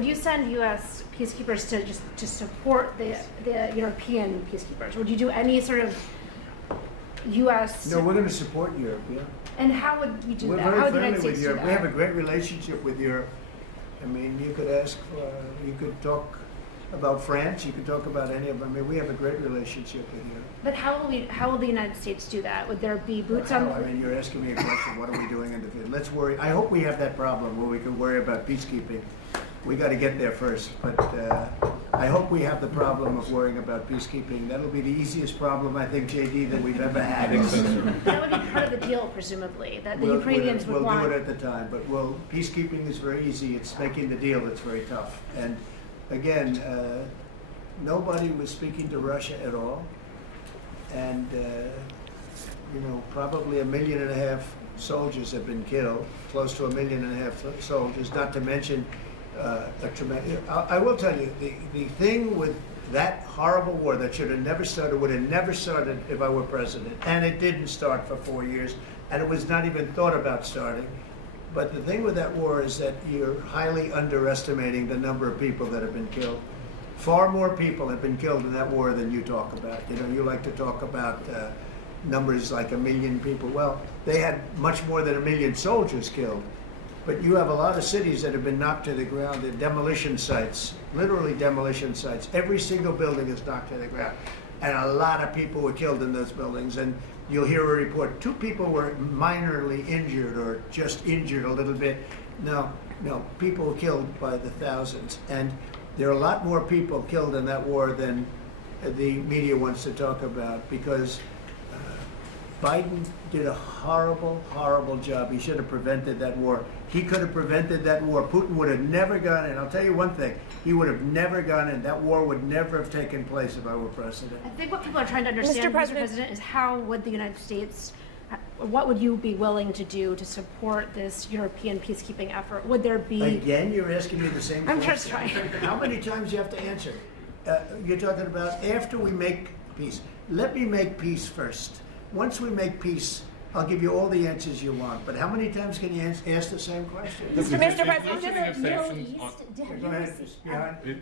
would you send U.S. peacekeepers to support the European peacekeepers? Would you do any sort of U.S. No, we're going to support Europe, yeah. And how would you do We're that? very How would the friendly United States with do Europe. that? We have a great relationship with Europe. I mean, you could ask, you could talk about France, you could talk about any of them. I mean, we have a great relationship with Europe. But how will the United States do that? Would there be boots on? I mean, you're asking me a question, what are we doing in the field? Let's worry, I hope we have that problem where we can worry about peacekeeping. We got to get there first, but I hope we have the problem of worrying about peacekeeping. That'll be the easiest problem, I think, JD, that we've ever had. That would be part of the deal, presumably, that the Ukrainians would want. We'll do it at the time, but peacekeeping is very easy. It's making the deal that's very tough. And again, nobody was speaking to Russia at all. And, probably 1.5 million soldiers have been killed, close to 1.5 million soldiers, not to mention I will tell you, the thing with that horrible war that should have never started, would have never started if I were president. And it didn't start for 4 years, and it was not even thought about starting. But the thing with that war is that you're highly underestimating the number of people that have been killed. Far more people have been killed in that war than you talk about. You like to talk about numbers like 1 million people. Well, they had much more than 1 million soldiers killed. But you have a lot of cities that have been knocked to the ground. They're demolition sites, literally demolition sites. Every single building is knocked to the ground. And a lot of people were killed in those buildings. And you'll hear a report, 2 people were minorly injured or just injured a little bit. No, people were killed by the thousands. And there are a lot more people killed in that war than the media wants to talk about, because Biden did a horrible, horrible job. He should have prevented that war. He could have prevented that war. Putin would have never gone in. I'll tell you one thing. He would have never gone in. That war would never have taken place if I were president. I think what people are trying to understand, Mr. President, is how would the United States, what would you be willing to do to support this European peacekeeping effort? Would there be... Again, you're asking me the same question. I'm just trying. How many times do you have to answer? You're talking about after we make peace. Let me make peace first. Once we make peace, I'll give you all the answers you want. But how many times can you ask the same question? Mr. President, Lifting of sanctions Go ahead.